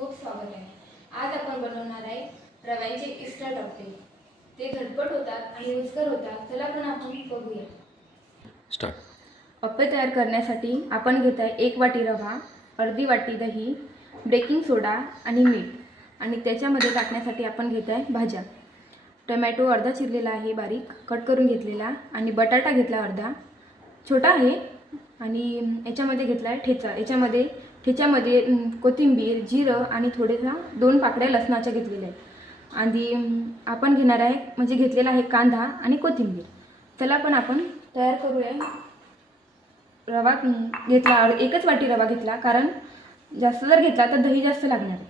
खूप स्वागत आहे. आज आपण बनवणार आहे रव्याचे इस्टा टप्पे ते झटपट होतात आणि रुचकर होतात. चला पण आपण बघूया. स्टार्ट अप्पे तयार करण्यासाठी आपण घेत आहे एक वाटी रवा अर्धी वाटी दही बेकिंग सोडा आणि मीठ. आणि त्याच्यामध्ये टाकण्यासाठी आपण घेत आहे भाज्या. टमॅटो अर्धा चिरलेला आहे बारीक कट करून घेतलेला आणि बटाटा घेतला अर्धा. छोटा आहे आणि याच्यामध्ये घेतला आहे ठेचा. याच्यामध्ये ह्याच्यामध्ये कोथिंबीर जिरं आणि थोडेसा दोन पाकड्या लसणाच्या घेतलेल्या आहेत. आणि आपण घेणार आहे म्हणजे घेतलेला आहे कांदा आणि कोथिंबीर. चला पण आपण तयार करूया. रवा घेतला एकच वाटी रवा घेतला कारण जास्त जर घेतला तर दही जास्त लागणार आहे.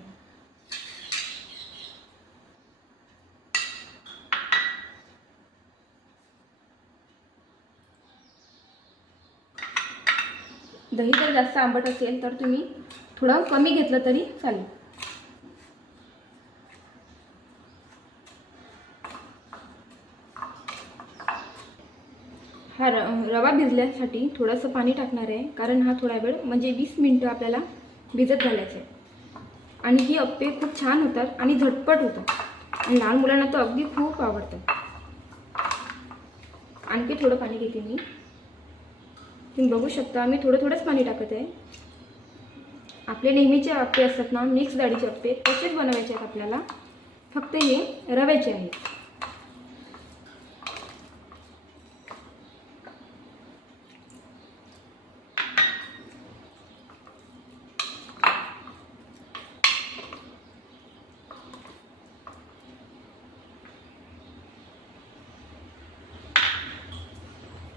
दही जर जास्त आंबट असेल तर तुम्ही थोडं कमी घेतलं तरी चालेल. हा र रवा भिजल्यासाठी थोडंसं पाणी टाकणार आहे कारण हा थोडा वेळ म्हणजे वीस मिनटं आपल्याला भिजत घालायचं आहे आणि ही अप्पे खूप छान होतात आणि झटपट होतात. आणि लहान मुलांना तर अगदी खूप आवडतात. आणखी थोडं पाणी घेते मी. तुम्ही बघू शकता मी थोडं थोडंच पाणी टाकत आहे. आपले नेहमीचे आप्पे असतात ना मिक्स डाळीचे आप्पे तसेच बनवायचे आहेत आपल्याला. फक्त हे रव्याचे आहेत.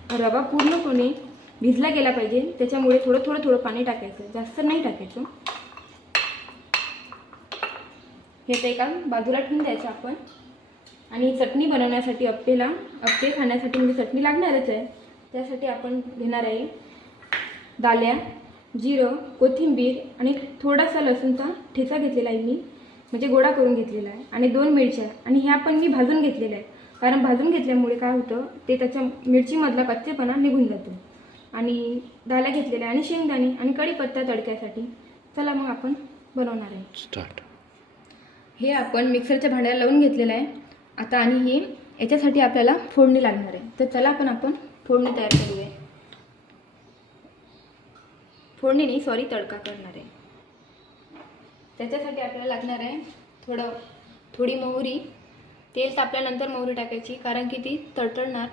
रवा पूर्णपणे भिजला गेला पाहिजे. त्याच्यामुळे थोडं थोडं थोडं पाणी टाकायचं. जास्त नाही टाकायचं. हे ते एका बाजूला ठेवून द्यायचं आपण. आणि चटणी बनवण्यासाठी अप्पेला अप्पे खाण्यासाठी म्हणजे चटणी लागणारच आहे. त्यासाठी आपण घेणार आहे दाल्या जिरं कोथिंबीर आणि थोडासा लसूणचा ठेचा घेतलेला आहे मी. म्हणजे गोळा करून घेतलेला आहे. आणि दोन मिरच्या. आणि ह्या पण मी भाजून घेतलेल्या आहे कारण भाजून घेतल्यामुळे काय होतं ते त्याच्या मिरचीमधला कच्चेपणा निघून जातो. आणि दाल्या घेतलेल्या आणि शेंगदाणे आणि कढीपत्ता तडक्यासाठी. चला मग आपण बनवणार आहे. स्टार्ट हे आपण मिक्सरच्या भांड्याला लावून घेतलेलं आहे. आता आणि हे याच्यासाठी आपल्याला फोडणी लागणार आहे. तर चला आपण आपण फोडणी तयार करूया. फोडणी नाही सॉरी तडका करणार आहे. त्याच्यासाठी आपल्याला लागणार आहे थोडं थोडी मोहरी. तेल तापल्यानंतर मोहरी टाकायची कारण की ती तडतडणार.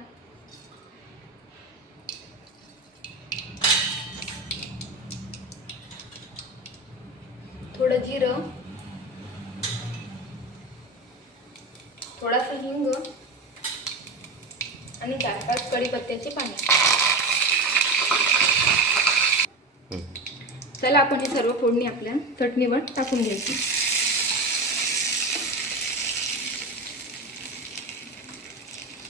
थोडं जिरं. थोडासा हिंग. आणि चार पाच कढीपत्त्याचे पाने. चला आपण ही सर्व फोडणी आपल्या चटणीवर टाकून घ्यायची.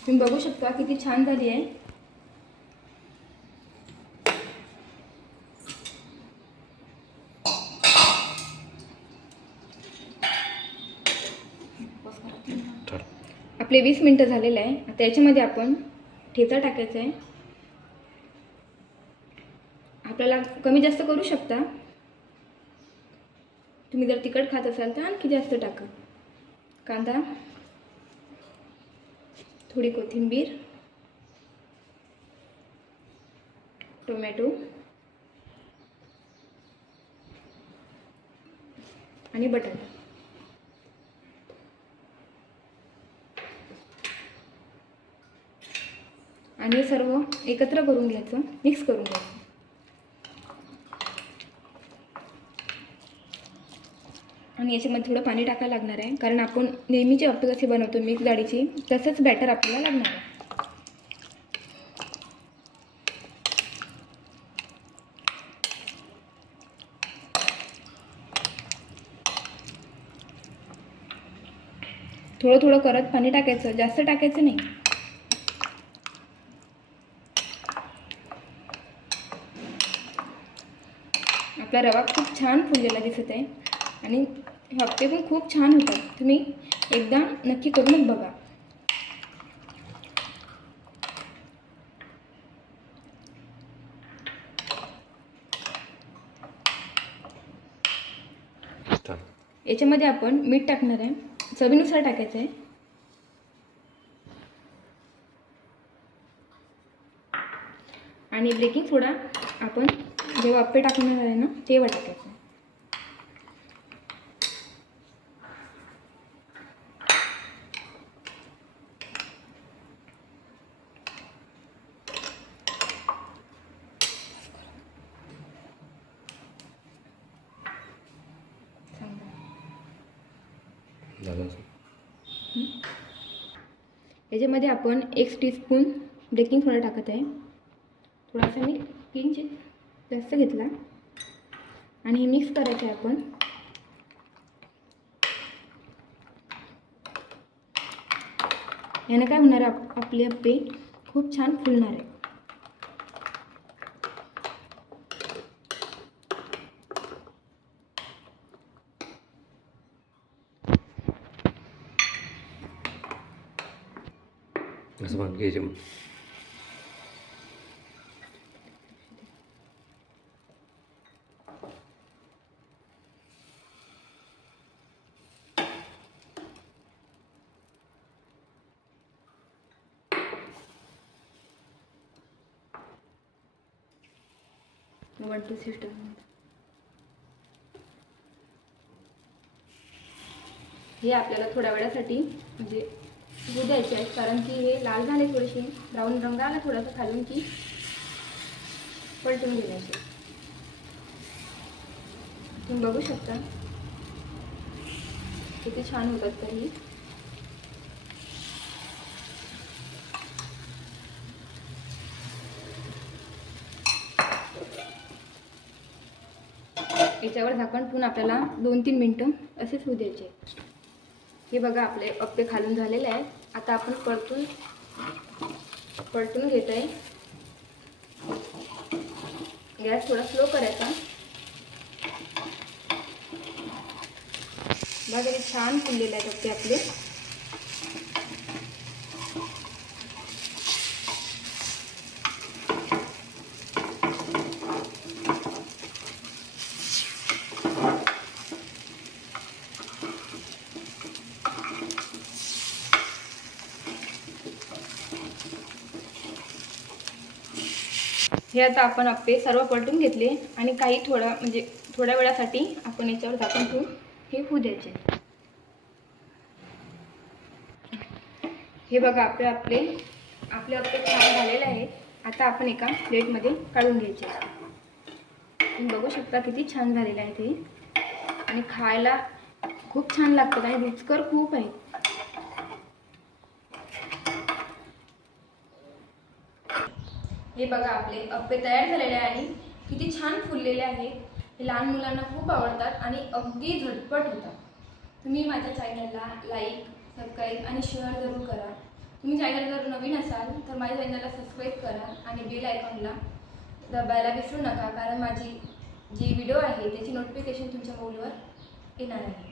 तुम्ही बघू शकता किती छान झाली आहे. आपले वीस मिनटं झालेलं आहे. आता याच्यामध्ये आपण ठेचा टाकायचा आहे. आपल्याला कमी जास्त करू शकता. तुम्ही जर तिखट खात असाल तर आणखी जास्त टाका. कांदा थोडी कोथिंबीर टोमॅटो आणि बटाटा. हे सर्व एकत्र करून घ्यायचं मिक्स करून घ्यायचं. आणि याच्यामध्ये थोडं पाणी टाकायला लागणार आहे कारण आपण नेहमीचे अप्पे कसे बनवतो मिक्स डाळीची तसंच बॅटर आपल्याला लागणार आहे. थोडं थोडं करत पाणी टाकायचं जास्त टाकायचं नाही. आपला रवा खूप छान फुललेला दिसत आहे. आणि हे हप्ते पण खूप छान होतात. तुम्ही एकदा नक्की करूनच बघा. याच्यामध्ये आपण मीठ टाकणार आहे. चवीनुसार टाकायचं आहे. आणि बेकिंग सोडा आपण जेव्हा अप्पे टाकणार आहे ना झालं असं याच्यामध्ये आपण एक टीस्पून बेकिंग सोडा टाकत आहे. थोडासा मी पिंच जास्त घेतला. आणि मिक्स करायचं आहे आपण. यानं काय होणार आप आपले अप्पे खूप छान फुलणार आहे असं घ्यायचे वन टू सिस्टम हे आपल्याला थोड्या वेळासाठी म्हणजे होऊ द्यायचे आहेत कारण की हे लाल झाले थोडेसे ब्राऊन रंग आला थोडासा खालून की पलटून घेण्याचे. तुम्ही बघू शकता. किती छान होतात तरी याच्यावर झाकण ठेवून आपल्याला दोन तीन मिनटं असेच होऊ द्यायचे. हे बघा आपले अप्पे खालून झालेले आहेत. आता आपण परतून परतून घेत आहे गॅस थोडा स्लो करायचा. बघा छान फुललेले आहेत अप्पे आपले. हे आता आपण अप्पे सर्व पलटून घेतले आणि काही थोडा म्हणजे थोड्या वेळासाठी आपण याच्यावर झाकून ठेवून हे होऊ द्यायचे. हे बघा आपले आपले आपले आपले छान झालेले आहे. आता आपण एका प्लेटमध्ये काढून घ्यायचे. तुम्ही बघू शकता किती छान झालेलं आहे ते. आणि खायला खूप छान लागतात आणि रुचकर खूप आहेत. हे बघा आपले अप्पे तयार झालेले आहे आणि किती छान फुललेले आहेत हे लहान मुलांना खूप आवडतात आणि अगदी झटपट होतात. तुम्ही माझ्या चॅनलला लाईक सबस्क्राईब आणि शेअर जरूर करा. तुम्ही चॅनल जर नवीन असाल तर माझ्या चॅनलला सबस्क्राईब करा आणि बेल आयकॉनला दबायला विसरू नका कारण माझी जी व्हिडिओ आहे त्याची नोटिफिकेशन तुमच्या मोबाईलवर येणार आहे.